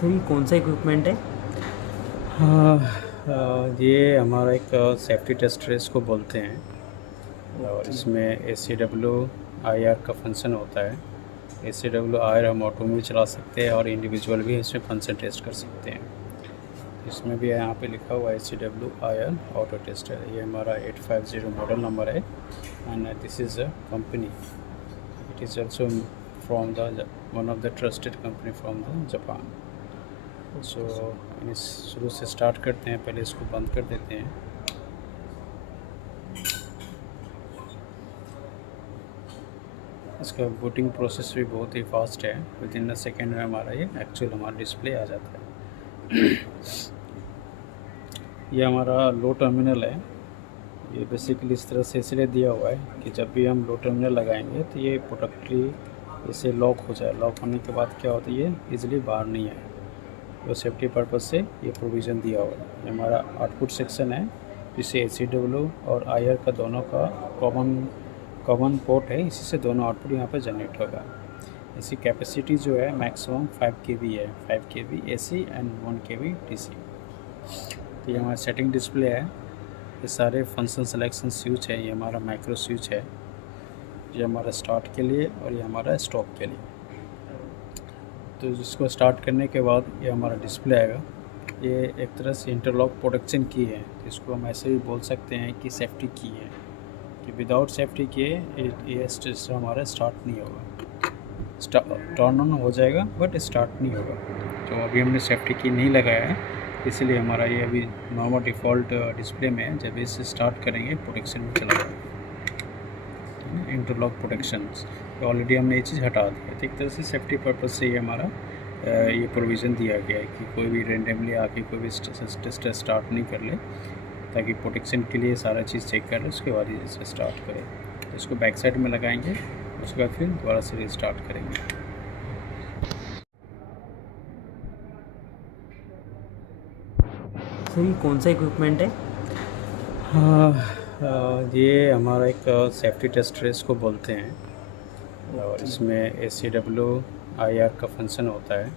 Sir ये कौन सा इक्विपमेंट है? ये हमारा एक सेफ्टी टेस्टर इसको बोलते हैं और इसमें ACWIR का फंक्शन होता है। ACWIR हम ऑटो में भी चला सकते हैं और इंडिविजुअल भी इसमें फंक्शन टेस्ट कर सकते हैं। इसमें भी यहाँ पे लिखा हुआ है ACWIR ऑटो टेस्टर। ये हमारा 850 मॉडल नंबर है and this is a company. It is also from the one of the trusted company from the Japan. So शुरू से स्टार्ट करते हैं। पहले इसको बंद कर देते हैं। इसका बूटिंग प्रोसेस भी बहुत ही फास्ट है। विद इन अ सेकेंड में हमारा हमारा डिस्प्ले आ जाता है। ये हमारा लो टर्मिनल है। ये बेसिकली इस तरह से इसलिए दिया हुआ है कि जब भी हम लो टर्मिनल लगाएंगे तो ये प्रोडक्टली इसे लॉक हो जाए। लॉक होने के बाद क्या होता है, ये ईज़िली बाहर नहीं आए। तो सेफ्टी पर्पज़ से ये प्रोविज़न दिया हुआ है। ये हमारा आउटपुट सेक्शन है जिसे ACW और IR का दोनों का कॉमन पोर्ट है। इसी से दोनों आउटपुट यहाँ पर जनरेट होगा। इसकी कैपेसिटी जो है मैक्सिमम 5 kV है। 5 kV AC and 1 kV DC। तो ये हमारा सेटिंग डिस्प्ले है। ये सारे फंक्शन सिलेक्शन स्विच है। ये हमारा माइक्रो स्विच है। ये हमारा स्टार्ट के लिए और ये हमारा स्टॉप के लिए। तो इसको स्टार्ट करने के बाद ये हमारा डिस्प्ले आएगा। ये एक तरह से इंटरलॉक प्रोटेक्शन की है। तो इसको हम ऐसे भी बोल सकते हैं कि सेफ्टी की है, कि विदाउट सेफ्टी के ये सिस्टम हमारा स्टार्ट नहीं होगा। टर्न ऑन हो जाएगा बट स्टार्ट नहीं होगा। तो अभी हमने सेफ्टी की नहीं लगाया है, इसलिए हमारा ये अभी नॉर्मल डिफ़ॉल्ट डिस्प्ले में है। जब इसे स्टार्ट करेंगे प्रोटेक्शन में चला जाएगा, इंटरलॉक प्रोटेक्शंस। तो ऑलरेडी हमने ये चीज़ हटा दी है। तो एक तरह से सेफ्टी पर्पज़ से ये हमारा ये प्रोविज़न दिया गया है कि कोई भी रेंडमली आके कोई भी टेस्ट स्टार्ट नहीं कर ले, ताकि प्रोटेक्शन के लिए सारा चीज़ चेक कर ले, उसके बाद ही इसे स्टार्ट करें। तो इसको बैक साइड में लगाएंगे, उसके बाद फिर दोबारा से रीस्टार्ट करेंगे। सर ये कौन सा इक्विपमेंट है? ये हमारा एक सेफ्टी टेस्टर इसको बोलते हैं और इसमें ACWIR का फंक्शन होता है।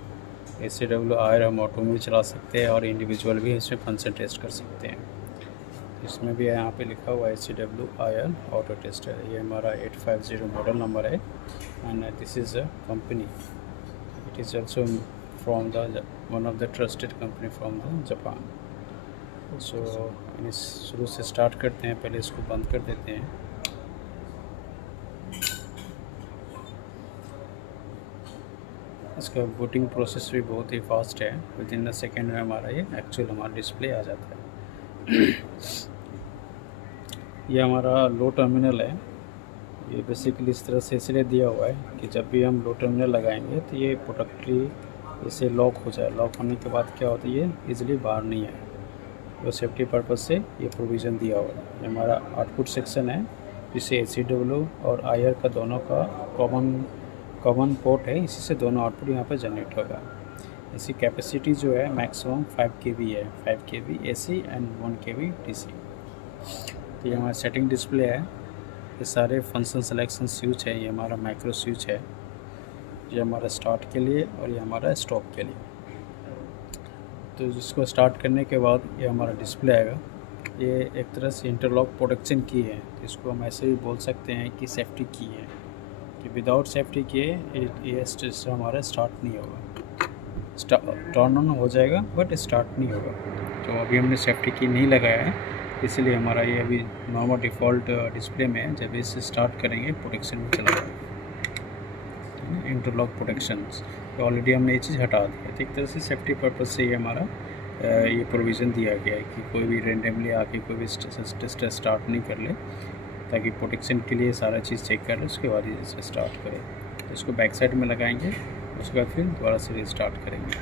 ACWIR हम ऑटो में भी चला सकते हैं और इंडिविजुअल भी इसमें फंक्शन टेस्ट कर सकते हैं। इसमें भी यहाँ पे लिखा हुआ है ACWIR ऑटो टेस्टर। ये हमारा 850 मॉडल नंबर है and this is a company. It is also from the one of the trusted company from the Japan. So शुरू से स्टार्ट करते हैं। पहले इसको बंद कर देते हैं। इसका बूटिंग प्रोसेस भी बहुत ही फास्ट है। विद इन अ सेकेंड में हमारा डिस्प्ले आ जाता है। ये हमारा लो टर्मिनल है। ये बेसिकली इस तरह से इसलिए दिया हुआ है कि जब भी हम लो टर्मिनल लगाएंगे तो ये प्रोडक्टली इसे लॉक हो जाए। लॉक होने के बाद क्या होता है, ये ईज़िली बाहर नहीं आए। तो सेफ्टी पर्पज़ से ये प्रोविज़न दिया हुआ है। ये हमारा आउटपुट सेक्शन है जिसे ACW और IR का दोनों का कॉमन पोर्ट है। इसी से दोनों आउटपुट यहाँ पर जनरेट होगा। इसकी कैपेसिटी जो है मैक्सिमम 5 kV है। 5 kV AC and 1 kV DC। तो ये हमारा सेटिंग डिस्प्ले है। ये सारे फंक्शन सिलेक्शन स्विच है। ये हमारा माइक्रो स्विच है। ये हमारा स्टार्ट के लिए और ये हमारा स्टॉप के लिए। तो इसको स्टार्ट करने के बाद ये हमारा डिस्प्ले आएगा। ये एक तरह से इंटरलॉक प्रोटेक्शन की है। तो इसको हम ऐसे भी बोल सकते हैं कि सेफ्टी की है, कि विदाउट सेफ्टी के ये सिस्टम हमारा स्टार्ट नहीं होगा। टर्न ऑन हो जाएगा बट स्टार्ट नहीं होगा। तो अभी हमने सेफ्टी की नहीं लगाया है, इसलिए हमारा ये अभी नॉर्मल डिफ़ॉल्ट डिस्प्ले में है। जब इसे स्टार्ट करेंगे प्रोटेक्शन में चला जाएगा, इंटरलॉक प्रोटेक्शंस। तो ऑलरेडी हमने ये चीज़ हटा दी है। तो एक तरह से सेफ्टी पर्पज़ से ये हमारा ये प्रोविज़न दिया गया है कि कोई भी रेंडमली आके कोई भी टेस्ट स्टार्ट नहीं कर ले, ताकि प्रोटेक्शन के लिए सारा चीज़ चेक कर ले, उसके बाद ही इसे स्टार्ट करें। तो इसको बैक साइड में लगाएंगे, उसके बाद फिर दोबारा से रीस्टार्ट करेंगे।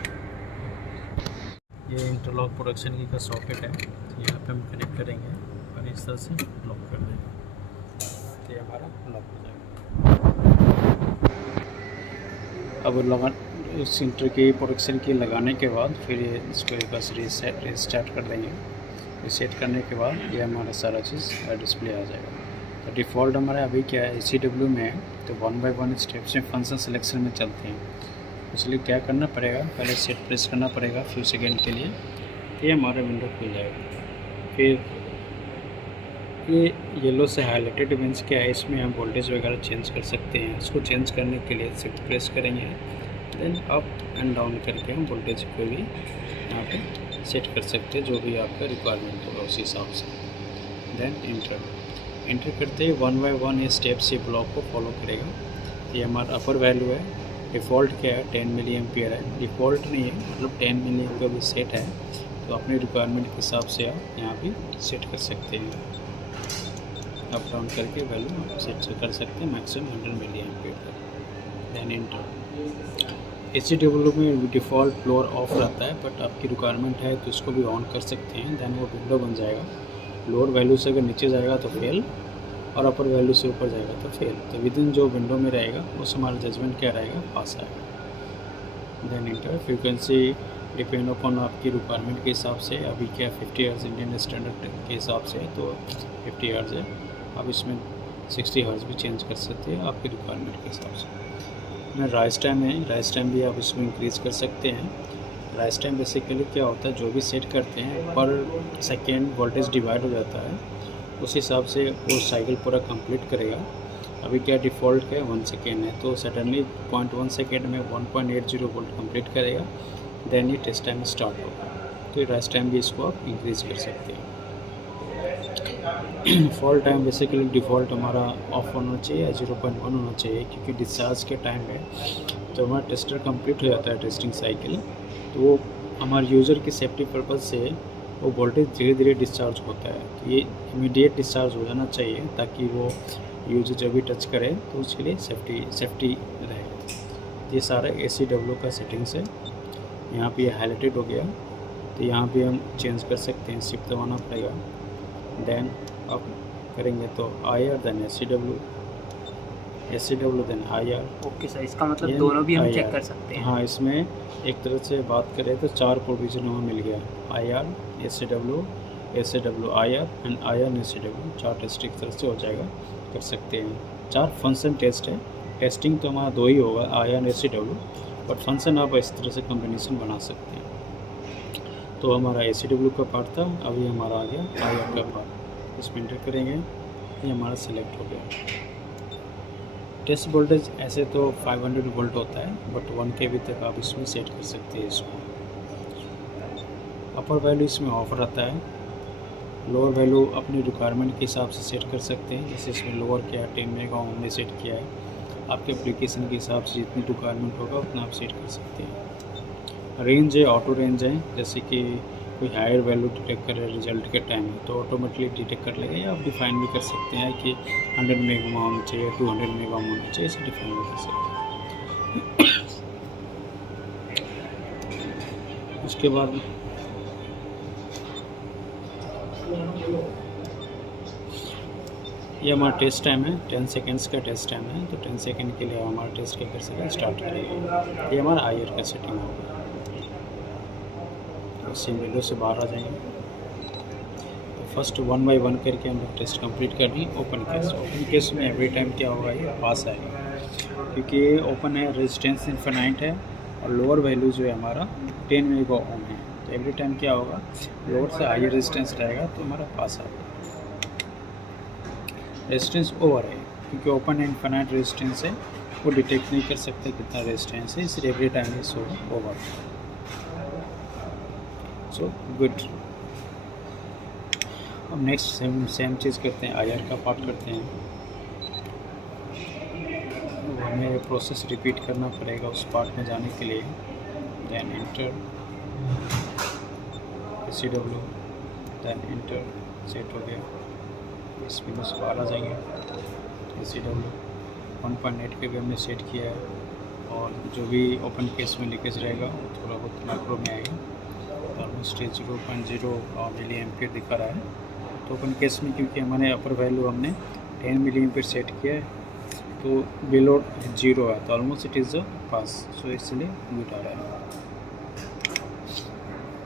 ये इंटरलॉक प्रोटेक्शन की का सॉकेट है। तो यहाँ पे हम कनेक्ट करेंगे और इस तरह से लॉक कर देंगे। तो ये हमारा लॉक हो जाएगा। अब लगा उस इंटर की प्रोटेक्शन की लगाने के बाद फिर ये इसको एक बार रीस्टार्ट कर देंगे। रीसेट करने के बाद ये हमारा सारा चीज़ डिस्प्ले आ जाएगा। तो डिफ़ॉल्ट हमारा अभी क्या है, ACW में है। तो 1 by 1 स्टेप्स में फंक्शन सिलेक्शन में चलते हैं। इसलिए क्या करना पड़ेगा, पहले सेट प्रेस करना पड़ेगा फ्यू सेकेंड के लिए, ये हमारा विंडो खुल जाएगा। फिर ये येलो से हाईलाइटेड मीन्स क्या है, इसमें हम वोल्टेज वगैरह चेंज कर सकते हैं। इसको चेंज करने के लिए शिफ्ट प्रेस करेंगे, देन अप एंड डाउन करके हम वोल्टेज को भी यहाँ पे सेट कर सकते हैं, जो भी आपका रिक्वायरमेंट होगा उस हिसाब से। देन इंटर करते ही 1 बाय 1 ये स्टेप से ब्लॉक को फॉलो करेगा। ये हमारा अपर वैल्यू है, डिफ़ॉल्ट क्या है 10 मिली एम्पियर है, डिफ़ॉल्ट नहीं है, मतलब 10 मिली एम्पियर भी सेट है, तो अपने रिक्वायरमेंट के हिसाब से आप यहाँ भी सेट कर सकते हैं। अप डाउन करके वैल्यू सेट कर सकते हैं मैक्सिमम 100 मिली एम्पियर तक। Then enter. ACW में डिफ़ॉल्ट फ्लोर ऑफ रहता है, बट आपकी रिक्वायरमेंट है तो इसको भी ऑन कर सकते हैं। देन वो विंडो बन जाएगा। लोअर वैल्यू से अगर नीचे जाएगा तो फेल, और अपर वैल्यू से ऊपर जाएगा तो फेल। तो विद इन जो विंडो में रहेगा उस हमारा जजमेंट क्या रहेगा, पास आएगा। Then enter. Frequency depend upon आपकी रिक्वायरमेंट के हिसाब से। अभी क्या 50 हर्ट्ज़ इंडियन स्टैंडर्ड के हिसाब से तो 50 हर्ट्ज़ है। आप इसमें 60 हर्ट्ज़ भी चेंज कर सकते हैं आपकी रिक्वायरमेंट के हिसाब से। मैं राइस टाइम है, राइस टाइम भी आप इसमें इंक्रीज़ कर सकते हैं। राइस टाइम बेसिकली क्या होता है, जो भी सेट करते हैं पर सेकेंड वोल्टेज डिवाइड हो जाता है, उस हिसाब से वो साइकिल पूरा कंप्लीट करेगा। अभी क्या डिफ़ॉल्ट है 1 सेकेंड है, तो सडनली 0.1 सेकेंड में 1.80 वोल्ट कंप्लीट करेगा। देन ये टेस्ट टाइम स्टार्ट होगा, तो राइस टाइम भी इसको आप इंक्रीज़ कर सकते हैं। फॉल टाइम बेसिकली डिफ़ॉल्ट हमारा ऑफ होना चाहिए या 0.1 होना चाहिए, क्योंकि डिस्चार्ज के टाइम में जब हमारा टेस्टर कंप्लीट हो जाता है टेस्टिंग साइकिल, तो वो हमारे यूज़र की सेफ्टी पर्पज़ से वो वोल्टेज धीरे धीरे डिस्चार्ज होता है। तो ये इमीडिएट डिस्चार्ज हो जाना चाहिए, ताकि वो यूज़र जब भी टच करे तो उसके लिए सेफ्टी रहे। ये सारा ACW का सेटिंग्स है। यहाँ पे हाईलाइटेड हो गया, तो यहाँ पे हम चेंज कर सकते हैं, शिफ्ट दबाना पड़ेगा। देन आप करेंगे तो IR, then ACW then IR। Okay sir, इसका मतलब दोनों भी हम चेक कर सकते हैं। हाँ, इसमें एक तरह से बात करें तो 4 प्रोविज़न हमें मिल गया, IR, ACW, IR and IR and ACW। 4 test एक तरह से हो जाएगा, कर सकते हैं। 4 फंक्शन टेस्ट है। टेस्टिंग तो हमारा 2 ही होगा, IR and ACW, but function आप इस तरह से कॉम्बिनेशन बना सकते हैं। तो हमारा ACW का पार्ट था, अभी हमारा आ गया IR का पार्ट। इसमें एंटर करेंगे, ये हमारा सेलेक्ट हो गया। टेस्ट वोल्टेज ऐसे तो 500 वोल्ट होता है, बट 1 kV तक आप इसमें सेट कर सकते हैं इसको। अपर वैल्यू इसमें ऑफ रहता है। लोअर वैल्यू अपनी रिक्वायरमेंट के हिसाब से सेट कर सकते हैं। जैसे इसमें लोअर क्या है 10 मेगा ओम हमने सेट किया है, आपके एप्लीकेशन के हिसाब से जितनी रिक्वायरमेंट होगा उतना आप सेट कर सकते हैं। रेंज है, ऑटो रेंज है, जैसे कि कोई हायर वैल्यू डिटेक्ट करे रिजल्ट के टाइम में तो ऑटोमेटिकली डिटेक्ट कर लेगा, या आप डिफाइन भी कर सकते हैं कि 100 मेगा होना चाहिए, 200 मेगा होना चाहिए, इसे डिफाइन भी कर सकते हैं। उसके बाद ये हमारा टेस्ट टाइम है, 10 सेकेंड्स का टेस्ट टाइम है, तो 10 सेकेंड के लिए हमारा टेस्ट क्या कर सकते हैं, स्टार्ट करेंगे। ये हमारा IR का सेटिंग होगा। इसी विंडो से बाहर आ जाएंगे, तो फर्स्ट 1 बाय 1 करके हम लोग टेस्ट कंप्लीट कर रही। ओपन केस में एवरी टाइम क्या होगा, ये पास आएगा, क्योंकि ओपन है, रेजिस्टेंस इन्फिनाइट है, और लोअर वैल्यू जो है हमारा 10 मेगा ओम है। तो एवरी टाइम क्या होगा, लोअर से हायर रेजिस्टेंस रहेगा तो हमारा पास आएगा। रेजिस्टेंस ओवर है, क्योंकि ओपन है, इन्फिनाइट रेजिस्टेंस है, वो डिटेक्ट नहीं कर सकते कितना रेजिस्टेंस है, इसलिए every time is over. So good. अब नेक्स्ट सेम चीज़ करते हैं, IR का पार्ट करते हैं। तो हमें प्रोसेस रिपीट करना पड़ेगा उस पार्ट में जाने के लिए। Then enter ACW, then enter, set हो गया। इस विंडो से बाहर आ जाएंगे। ACW 1.8 के भी हमने सेट किया है, और जो भी ओपन केस में लीकेज रहेगा वो थोड़ा बहुत मैक्रो में आएगा। ऑलमोस्ट 0.0 मिली एम्पियर दिखा रहा है। तो ओपन केस में क्योंकि हमारे अपर वैल्यू हमने 10 मिली एम्पियर सेट किया है, तो बिलो 0 है, तो ऑलमोस्ट इट इज़ अ पास, सो इसलिए गुड आ रहा है।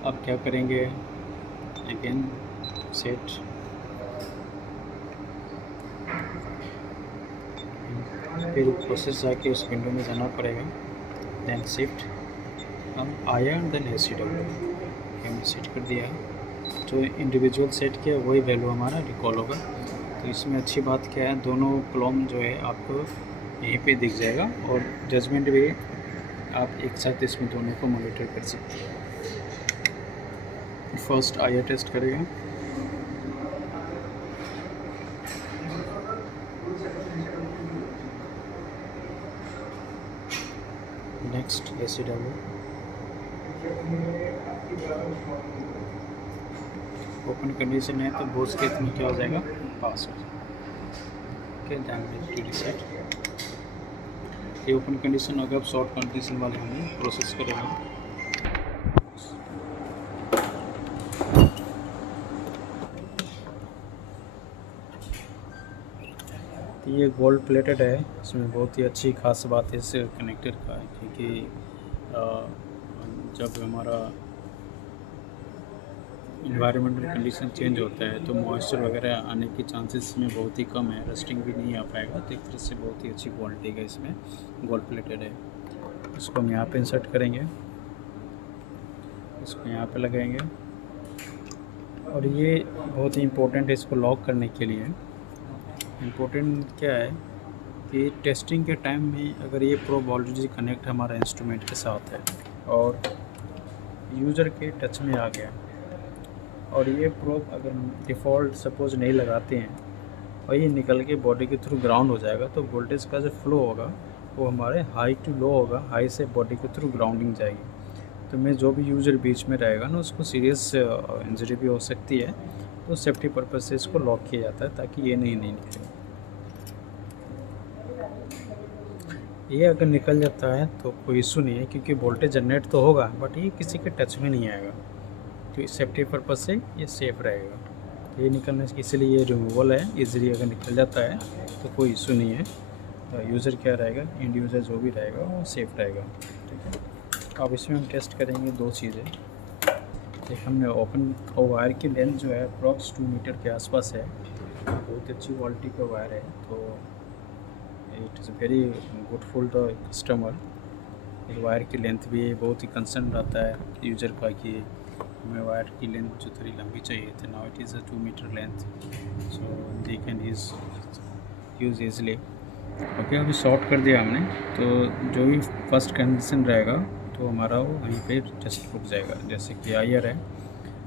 अब क्या करेंगे, अगेन सेट, फिर प्रोसेस जाके उस विंडो में जाना पड़ेगा। देन शिफ्ट, हम आया देन SW हमने सेट कर दिया है। जो इंडिविजुअल सेट किया वही वैल्यू हमारा रिकॉल होगा। तो इसमें अच्छी बात क्या है, दोनों कॉलम जो है आपको यहीं पे दिख जाएगा और जजमेंट भी आप एक साथ इसमें दोनों को मॉनिटर कर सकते हैं। फर्स्ट आया टेस्ट करेगा, नेक्स्ट SW, ओपन कंडीशन है तो बोस केस में क्या हो जाएगा, पास हो जाएगा। Okay, then reset. ये ओपन कंडीशन होगा, अब शॉर्ट कंडीशन वाले हमें प्रोसेस करेंगे। तो ये गोल्ड प्लेटेड है, इसमें बहुत ही अच्छी खास बात है इस कनेक्टर का, क्योंकि जब हमारा इन्वायरमेंटल कंडीशन चेंज होता है तो मॉइस्चर वगैरह आने की चांसेस में बहुत ही कम है, रस्टिंग भी नहीं आ पाएगा। तो एक तरह से बहुत ही अच्छी क्वालिटी का इसमें गोल्ड प्लेटेड है। इसको हम यहाँ पे इंसर्ट करेंगे, इसको यहाँ पे लगाएंगे और ये बहुत ही इम्पोर्टेंट है इसको लॉक करने के लिए। इम्पोर्टेंट क्या है कि टेस्टिंग के टाइम में अगर ये प्रोब ऑलरेडी कनेक्ट हमारा इंस्ट्रूमेंट के साथ है और यूज़र के टच में आ गया और ये प्रोब अगर डिफ़ॉल्ट सपोज नहीं लगाते हैं और ये निकल के बॉडी के थ्रू ग्राउंड हो जाएगा, तो वोल्टेज का जो फ्लो होगा वो हमारे हाई टू लो होगा, हाई से बॉडी के थ्रू ग्राउंडिंग जाएगी। तो मैं जो भी यूज़र बीच में रहेगा ना उसको सीरियस इंजरी भी हो सकती है, तो सेफ्टी पर्पज़ से इसको लॉक किया जाता है ताकि ये नहीं निकले। ये अगर निकल जाता है तो कोई इशू नहीं है, क्योंकि वोल्टेज जनरेट तो होगा बट ये किसी के टच में नहीं आएगा, तो सेफ्टी पर्पज़ से ये सेफ रहेगा। तो ये निकलने से इसलिए ये रिमूवल है, इजीली अगर निकल जाता है तो कोई इशू नहीं है। तो यूज़र क्या रहेगा, एंड यूज़र जो भी रहेगा वो सेफ रहेगा। ठीक है, अब इसमें हम टेस्ट करेंगे दो चीज़ें। एक हमने ओपन वायर की लेंथ जो है अप्रॉक्स 2 मीटर के आसपास है, बहुत अच्छी क्वालिटी का वायर है, तो it is very good for the customer. Wire की लेंथ भी बहुत ही कंसर्न रहता है यूज़र का कि हमें वायर की लेंथ जो थोड़ी लंबी चाहिए थी। Now it is a 2 metre length, so they can use easily. Okay, अभी शॉर्ट कर दिया हमने, तो जो भी फर्स्ट कंडीशन रहेगा तो हमारा वो वहीं पे टेस्ट रुक जाएगा। जैसे कि आयर है,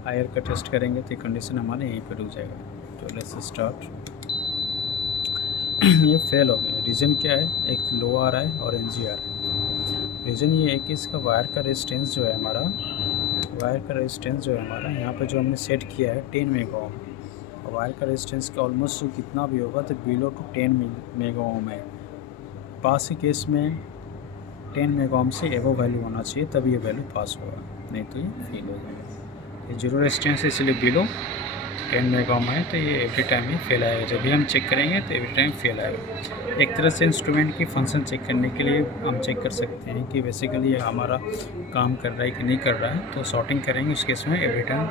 आयर का टेस्ट करेंगे तो कंडीशन हमारे यहीं पे रुक जाएगा। तो लेट्स स्टार्ट। ये फेल हो गया। रीज़न क्या है, एक लो आ रहा है और NG आ रहा है। रीज़न ये है कि इसका वायर का रेजिस्टेंस जो है हमारा, यहाँ पे जो हमने सेट किया है 10 मेगा ओम, और वायर का रेजिस्टेंस का ऑलमोस्ट कितना भी होगा तो बिलो टू 10 मेगा ओम है। पास के केस में 10 मेगा ओम से एवो वैल्यू होना चाहिए, तभी ये वैल्यू पास होगा, नहीं तो ये फेल हो जाएगा। ये जीरो रेजिस्टेंस है इसलिए बिलो 10 मेगा ओम है, तो ये एवरी टाइम ही फेल आएगा। जब भी हम चेक करेंगे तो एवरी टाइम फेल आएगा। एक तरह से इंस्ट्रूमेंट की फंक्शन चेक करने के लिए हम चेक कर सकते हैं कि बेसिकली ये हमारा काम कर रहा है कि नहीं कर रहा है। तो सॉर्टिंग करेंगे, उस केस में एवरी टाइम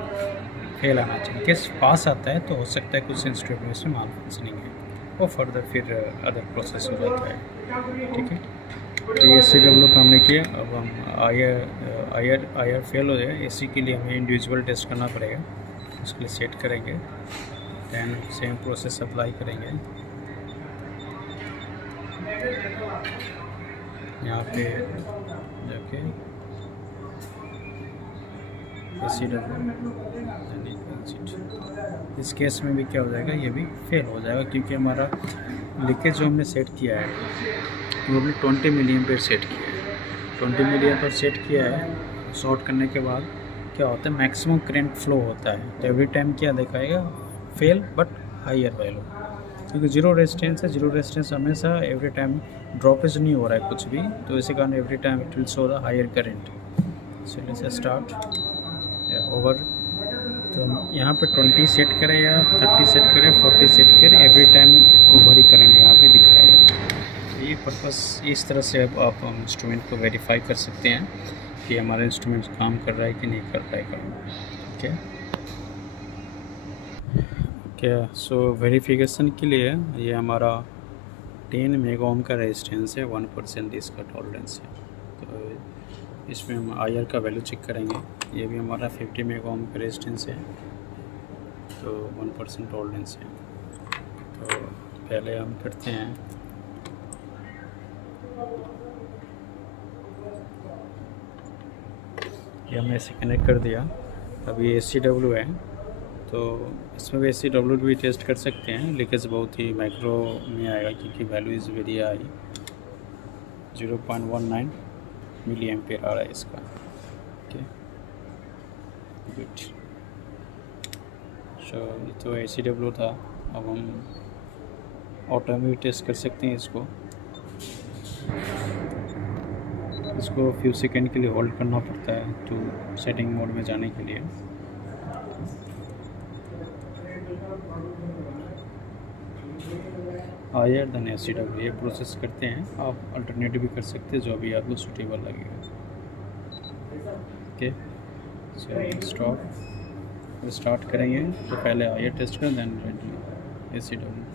फेल आना चाहिए। केस पास आता है तो हो सकता है कुछ इंस्ट्रूमेंट में माल फंक्शनिंग है, वो फर्दर फिर अदर प्रोसेस हो जाता है। ठीक है, तो ये SW का हमने किया। अब हम आयर फेल हो जाए, AC के लिए हमें इंडिविजुअल टेस्ट करना पड़ेगा, उसके लिए सेट करेंगे, दैन सेम प्रोसेस अप्लाई करेंगे। यहाँ पे जाके इस केस में भी क्या हो जाएगा, ये भी फेल हो जाएगा, क्योंकि हमारा लीकेज जो हमने सेट किया है वो भी 20 मिलियन पर सेट किया है। 20 मिलियन पर सेट किया है। शॉर्ट करने के बाद क्या होता है, मैक्सिमम करंट फ्लो होता है, तो एवरी टाइम क्या दिखाएगा, फेल बट हायर वैल्यू, क्योंकि जीरो रेजिस्टेंस है। जीरो रेजिस्टेंस हमेशा एवरी टाइम ड्रॉपेज नहीं हो रहा है कुछ भी, तो इसी कारण every time it will show the higher current. So let's start over. तो यहाँ पे 20 सेट करें या 30 सेट करें, 40 सेट करें, एवरी टाइम ओवर ही करंट यहाँ पे दिखाएगा। ये पर्पस, इस तरह से आप इंस्ट्रूमेंट को वेरीफाई कर सकते हैं कि हमारा इंस्ट्रूमेंट काम कर रहा है कि नहीं कर रहा है काम। क्या सो वेरिफिकेशन के लिए ये हमारा 10 मेगा ओम का रेजिस्टेंस है, 1% इसका टॉलरेंस है। तो इसमें हम IR का वैल्यू चेक करेंगे। ये भी हमारा 50 मेगा ओम का रेजिस्टेंस है, तो 1% टॉलरेंस है। तो पहले हम करते हैं, ये हमने ऐसे कनेक्ट कर दिया। अभी ACW है, तो इसमें भी ACW भी टेस्ट कर सकते हैं। लीकेज बहुत ही माइक्रो में आएगा क्योंकि value is very high, 0.19 milli ampere आ रहा है इसका। Okay, good. सो ये तो ACW था। अब हम ऑटो में भी टेस्ट कर सकते हैं इसको फ्यू सेकेंड के लिए होल्ड करना पड़ता है तो सेटिंग मोड में जाने के लिए। IR देन ACW ये प्रोसेस करते हैं। आप अल्टरनेटिव भी कर सकते हैं, जो भी आपको सूटेबल लगेगा। ओके, सो स्टार्ट करेंगे तो पहले IR टेस्ट करें, देन ACW।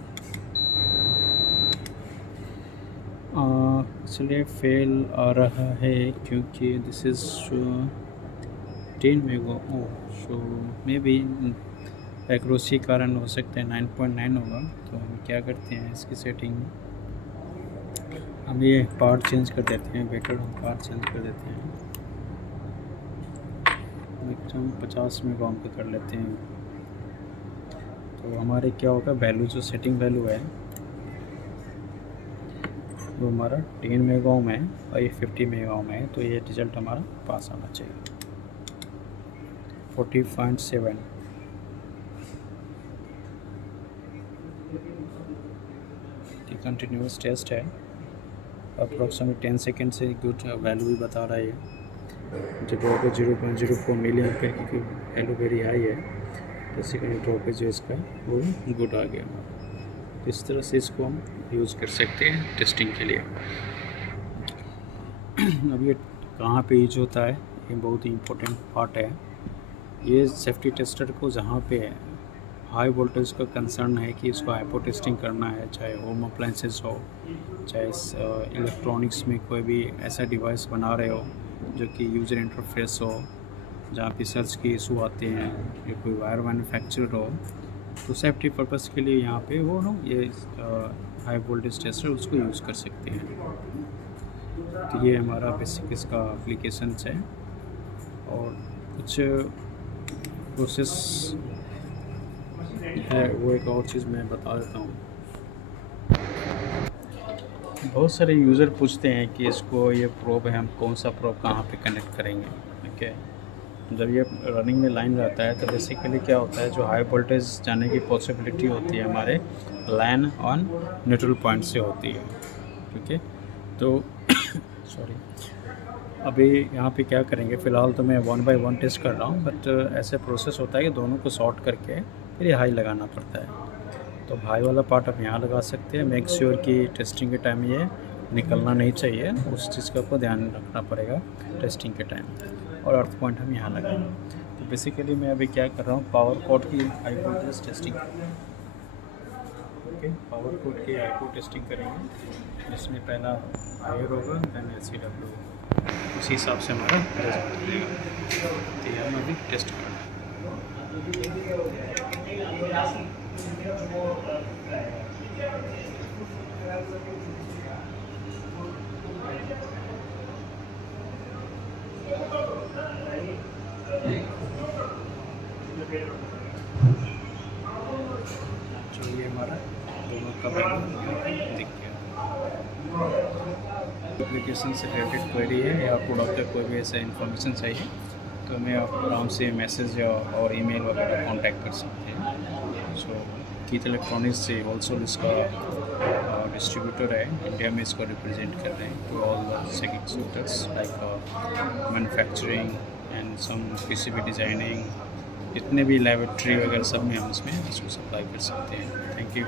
इसलिए फेल आ रहा है क्योंकि this is 10 mega ohm, so may be accuracy कारण हो सकता है 9.9 होगा। तो हम क्या करते हैं, इसकी सेटिंग हम ये पार्ट चेंज कर देते हैं। बेटर हम पार्ट चेंज कर देते हैं, मैक्सिमम 50 मेगा ओम पे कर लेते हैं। तो हमारे क्या होगा, वैल्यू जो सेटिंग वैल्यू है वो हमारा 10 मेगा ओम है और ये 50 मेगा ओम है, तो ये रिज़ल्ट हमारा पास आना चाहिए 40.7। कंटिन्यूस टेस्ट है, अप्रोक्सीमेटली 10 सेकेंड से गुड वैल्यू भी बता रहा है। जो ड्रॉप है 0.04 मिली एम्पेयर की वैल्यू वेरी हाई है, तो सेकेंड ड्रॉप है जो इसका वो गुड आ गया। तो इस तरह से इसको हम यूज़ कर सकते हैं टेस्टिंग के लिए। अब ये कहाँ पे यूज होता है, ये बहुत ही इम्पोर्टेंट पार्ट है। ये सेफ्टी टेस्टर को जहाँ पे हाई वोल्टेज का कंसर्न है कि इसको हाइपो टेस्टिंग करना है, चाहे होम अप्लाइंसेस हो, चाहे इलेक्ट्रॉनिक्स में कोई भी ऐसा डिवाइस बना रहे हो जो कि यूज़र इंटरफेस हो, जहाँ पे सर्च के इशू आते हैं, या कोई वायर मैन्युफैक्चरर हो, तो सेफ्टी पर्पस के लिए यहाँ पे वो ना ये हाई वोल्टेज टेस्टर उसको यूज़ कर सकते हैं। तो ये हमारा बेसिक इसका एप्लीकेशंस है। और कुछ प्रोसेस है, वो एक और चीज़ मैं बता देता हूँ। बहुत सारे यूज़र पूछते हैं कि इसको ये प्रोब है, हम कौन सा प्रोब कहाँ पे कनेक्ट करेंगे। ओके, जब ये रनिंग में लाइन रहता है तो बेसिकली क्या होता है, जो हाई वोल्टेज जाने की पॉसिबिलिटी होती है हमारे लाइन ऑन न्यूट्रल पॉइंट से होती है। ठीक है, तो सॉरी, अभी यहाँ पे क्या करेंगे, फ़िलहाल तो मैं 1 बाय 1 टेस्ट कर रहा हूँ, बट ऐसे प्रोसेस होता है कि दोनों को सॉर्ट करके फिर ये हाई लगाना पड़ता है। तो हाई वाला पार्ट आप यहाँ लगा सकते हैं। मेक श्योर कि टेस्टिंग के टाइम ये निकलना नहीं चाहिए, उस चीज़ का आपको ध्यान रखना पड़ेगा टेस्टिंग के टाइम। और अर्थ पॉइंट हम यहाँ लगाएंगे। तो बेसिकली मैं अभी क्या कर रहा हूँ, पावर कोड की high voltage testing. Okay, power code की हाई वोल्टेज टेस्टिंग करेंगे, जिसमें पहला हायर होगा, देन ACW, उसी हिसाब से हमारा रिजल्ट मिलेगा। तो ये हम अभी टेस्ट करेंगे। तो ये हमारा दोनों का वैल्यू दिख गया। एप्लीकेशन से रिलेटेड क्वेरी है या प्रोडक्ट का कोई भी ऐसा इन्फॉर्मेशन चाहिए तो हमें आप आराम से मैसेज और ईमेल वगैरह कांटेक्ट कर सकते हैं। सो कीथ इलेक्ट्रॉनिक्स से होलसेल इसका डिस्ट्रीब्यूटर है, इंडिया में इसको रिप्रेजेंट कर रहे हैं to all the sectors like manufacturing and some PCB designing, जितने भी लैबोरेटरी वगैरह सब में हम इसमें इसको सप्लाई कर सकते हैं। Thank you.